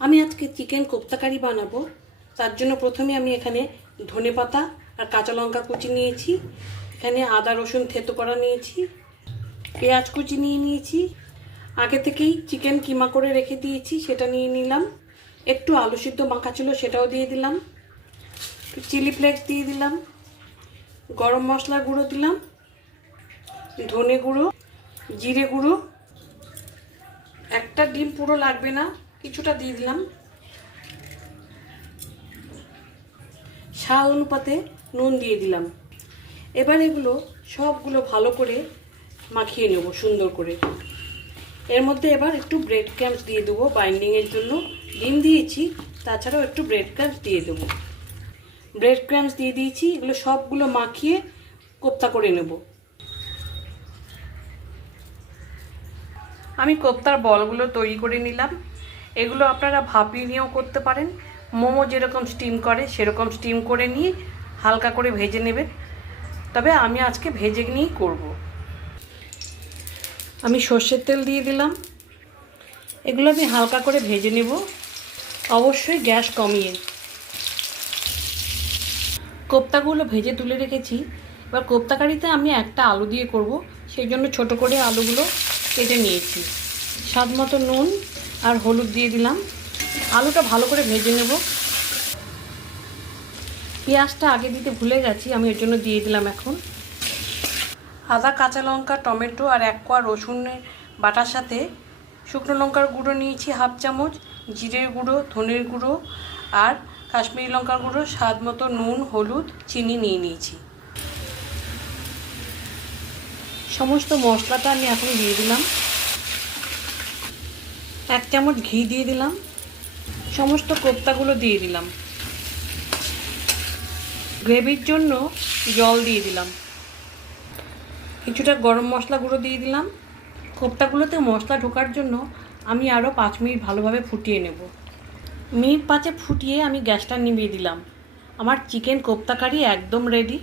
আমি আজকে চিকেন কোপ্তাকারি বানাবো। তার জন্য প্রথমে আমি এখানে ধনেপাতা আর কাঁচা লঙ্কা কুচি নিয়েছি, এখানে আদা রসুন থেতো করা নিয়েছি, পেঁয়াজ কুচি নিয়ে নিয়েছি, আগে থেকেই চিকেন কিমা করে রেখে দিয়েছি সেটা নিয়ে নিলাম, একটু আলু সিদ্ধ মাখা ছিল সেটাও দিয়ে দিলাম, চিলি ফ্লেক্স দিয়ে দিলাম, গরম মশলা গুঁড়ো দিলাম, ধনে গুঁড়ো, জিরে গুঁড়ো, একটা ডিম পুরো লাগবে না, কিছুটা দিয়ে দিলাম, স্বাদ অনুপাতে নুন দিয়ে দিলাম। এবার এগুলো সবগুলো ভালো করে মাখিয়ে নেব সুন্দর করে। এর মধ্যে এবার একটু ব্রেড ক্রাম্বস দিয়ে দেবো বাইন্ডিংয়ের জন্য। ডিম দিয়েছি, তাছাড়াও একটু ব্রেড ক্রাম্বস দিয়ে দেবো। ব্রেড ক্রাম্বস দিয়ে দিয়েছি, এগুলো সবগুলো মাখিয়ে কোপ্তা করে নেব। আমি কোপ্তার বলগুলো তৈরি করে নিলাম। এগুলো আপনারা ভাপিয়ে নিয়েও করতে পারেন, মোমো যেরকম স্টিম করে সেরকম স্টিম করে নিয়ে হালকা করে ভেজে নেবেন, তবে আমি আজকে ভেজে নিয়েই করব। আমি সর্ষের তেল দিয়ে দিলাম, এগুলো আমি হালকা করে ভেজে নেব, অবশ্যই গ্যাস কমিয়ে। কোপ্তাগুলো ভেজে তুলে রেখেছি। এবার কোপ্তা কারিতে আমি একটা আলু দিয়ে করব, সেই জন্য ছোট করে আলুগুলো কেটে নিয়েছি। স্বাদ মতো নুন আর হলুদ দিয়ে দিলাম, আলুটা ভালো করে ভেজে নেব। পেঁয়াজটা আগে দিতে ভুলে গেছি, আমি এর জন্য দিয়ে দিলাম এখন। আদা, কাঁচা লঙ্কা, টমেটো আর 1 কোয়া রসুনের বাটার সাথে শুকনো লঙ্কার গুঁড়ো নিয়েছি হাফ চামচ, জিরের গুঁড়ো, ধনের গুঁড়ো আর কাশ্মীরি লঙ্কার গুঁড়ো, স্বাদ মতো নুন, হলুদ, চিনি নিয়ে নিয়েছি। সমস্ত মশলাটা আমি এখন দিয়ে দিলাম। 1 চামচ ঘি দিয়ে দিলাম, সমস্ত কোপ্তাগুলো দিয়ে দিলাম। গ্রেভির জন্য জল দিয়ে দিলাম, কিছুটা গরম মশলা গুঁড়ো দিয়ে দিলাম। কোপ্তাগুলোতে মশলা ঢোকার জন্য আমি আরও 5 মিনিট ভালোভাবে ফুটিয়ে নেব। মিনিট 5 ফুটিয়ে আমি গ্যাসটা নিভিয়ে দিলাম। আমার চিকেন কোপ্তা কারি একদম রেডি।